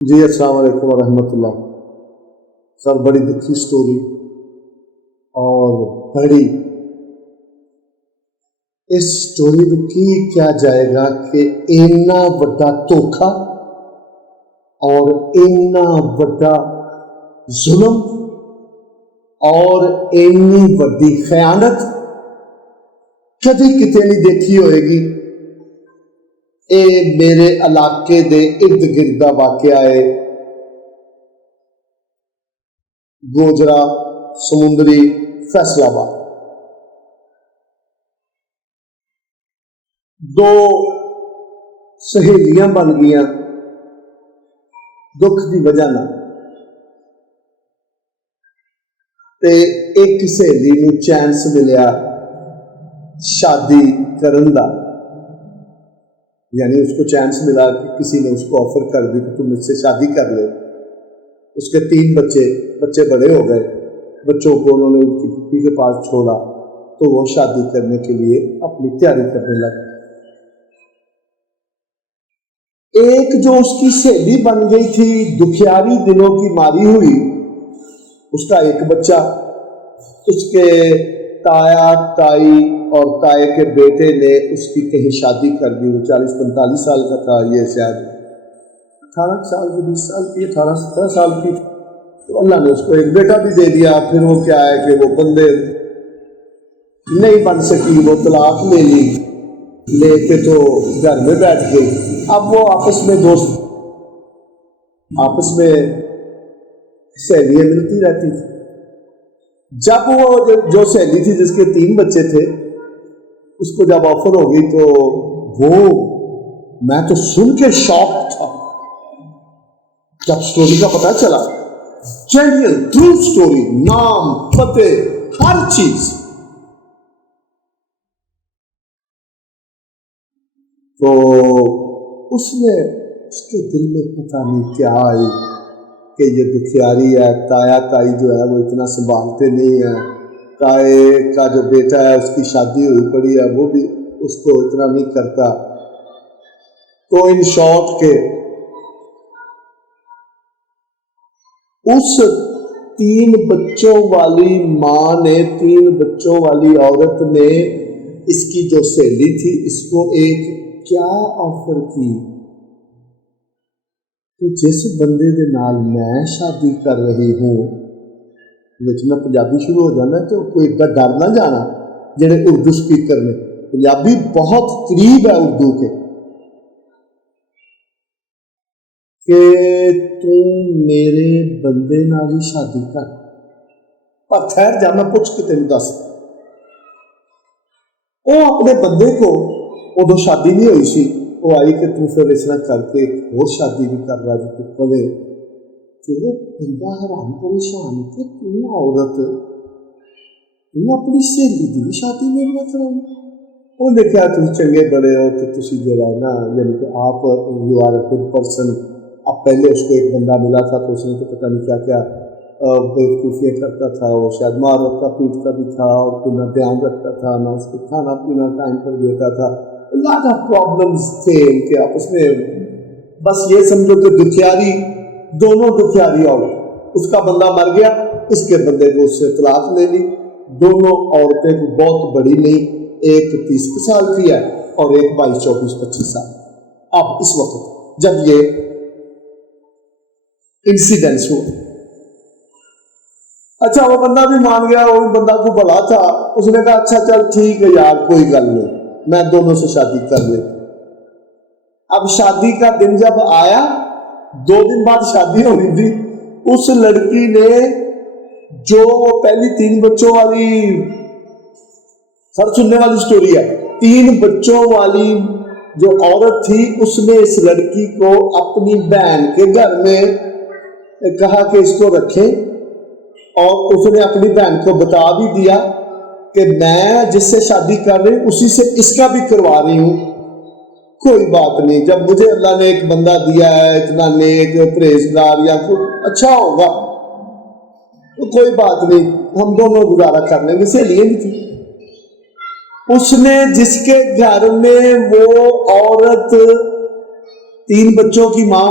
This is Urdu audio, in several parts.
جی السلام علیکم ورحمۃ اللہ۔ سر بڑی دکھی سٹوری اور بڑی اس سٹوری کو کی کیا جائے گا کہ اینا بڑا دھوکھا اور اینا بڑا ظلم اور اینی بڑی خیانت کدی کتے نہیں دیکھی ہوئے گی۔ اے میرے علاقے دے ارد گرد دا واقعہ ہے، گوجرا سمندری فیصل آباد۔ دو سہیلیاں بن گیا دکھ دی وجہ نہ، تے ایک سہیلی نو چانس ملیا شادی کرن دا، یعنی اس کو چانس ملا کہ کسی نے اس کو آفر کر دی کہ تم مجھ سے شادی کر لے۔ اس کے 3 بچے بڑے ہو گئے، بچوں کو انہوں نے ان کی پھوپھی کے پاس چھوڑا تو وہ شادی کرنے کے لیے اپنی تیاری کرنے لگے۔ ایک جو اس کی سہیلی بن گئی تھی، دکھیاری دلوں کی ماری ہوئی، اس کا ایک بچہ، اس کے تایا تائی اور تائے کے بیٹے نے اس کی کہیں شادی کر دی۔ وہ 40-45 سال کا تھا، یہ شاید 18 سال کی 20 سال کی 18-17 سال کی، تو اللہ نے اس کو ایک بیٹا بھی دے دیا۔ پھر وہ کیا ہے کہ وہ بندے نہیں بن سکی، وہ طلاق لے لی، لے کے تو گھر میں بیٹھ گئی۔ اب وہ آپس میں دوست، آپس میں سہیلیاں ملتی رہتی تھی۔ جب وہ جو سہیلی تھی جس کے 3 بچے تھے، اس کو جب آفر ہو گئی تو وہ، میں تو سن کے شاک تھا جب سٹوری کا پتہ چلا، جینیل ٹرو سٹوری، نام پتے ہر چیز۔ تو اس نے، اس کے دل میں پتہ نہیں کیا آئی کہ یہ دکھیاری ہے، تایا تائی جو ہے وہ اتنا سنبھالتے نہیں ہیں، تائے کا جو بیٹا ہے اس کی شادی ہوئی پڑی ہے، وہ بھی اس کو اتنا نہیں کرتا۔ تو ان شارٹ کے اس 3 بچوں والی ماں نے، 3 بچوں والی عورت نے اس کی جو سہیلی تھی اس کو ایک کیا آفر کی کہ جس بندے دے نال میں شادی کر رہی ہوں، وچ میں پنجابی شروع ہو جانا تو کوئی ڈر نہ جانا جڑے اردو سپیکر نے، پنجابی بہت قریب ہے اردو کے، کہ تم میرے بندے نال ہی شادی کر۔ پر خیر جا میں پوچھ کے تینوں دس، وہ اپنے بندے کو، ادو شادی نہیں ہوئی سی، وہ آئی کہ تم پھر اس طرح کر کے ایک اور شادی بھی کر رہا جی تو پڑے، تیرے بندہ حیران پریشان کہ تم عورت، تم اپنی سہیلی کی بھی شادی میرے نہ کراؤ۔ انہوں نے کہا تم چنگے بڑے ہو تو تسی جو ہے نا، یعنی کہ آپ you are a good person. اب پہلے اس کو ایک بندہ ملا تھا تو اس نے تو پتہ نہیں کیا کیا بیوقوفیاں کرتا تھا، وہ شاید مارتا پیٹتا بھی تھا اور کوئی نہ دھیان رکھتا تھا، نہ اس کو کھانا پینا ٹائم پر دیتا تھا، لاٹ آف پرابلمس تھے ان کے آپس میں۔ بس یہ سمجھو کہ دکھیاری، دونوں دکھیاری عورت، اس کا بندہ مر گیا، اس کے بندے کو اس سے طلاق لے لی۔ دونوں عورتیں کو بہت بڑی نہیں، ایک 30 سال کی ہے اور ایک 22-24-25 سال۔ اب اس وقت جب یہ انسیڈنس ہوا، اچھا وہ بندہ بھی مان گیا، وہ بندہ کو بھلا تھا، اس نے کہا اچھا چل ٹھیک ہے یار کوئی گل نہیں، میں دونوں سے شادی کر لے۔ اب شادی کا دن جب آیا، 2 دن بعد شادی ہونی تھی، اس لڑکی نے جو پہلی 3 بچوں والی، سر سننے والی سٹوری ہے، 3 بچوں والی جو عورت تھی، اس نے اس لڑکی کو اپنی بہن کے گھر میں کہا کہ اس کو رکھیں، اور اس نے اپنی بہن کو بتا بھی دیا کہ میں جس سے شادی کر رہی ہوں اسی سے اس کا بھی کروا رہی ہوں، کوئی بات نہیں، جب مجھے اللہ نے ایک بندہ دیا ہے اتنا نیک پرہیزگار یا کوئی اچھا ہوگا تو کوئی بات نہیں، ہم دونوں گزارا کر لیں گے۔ سہیلیاں بھی تھی، اس نے جس کے گھر میں وہ عورت 3 بچوں کی ماں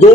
2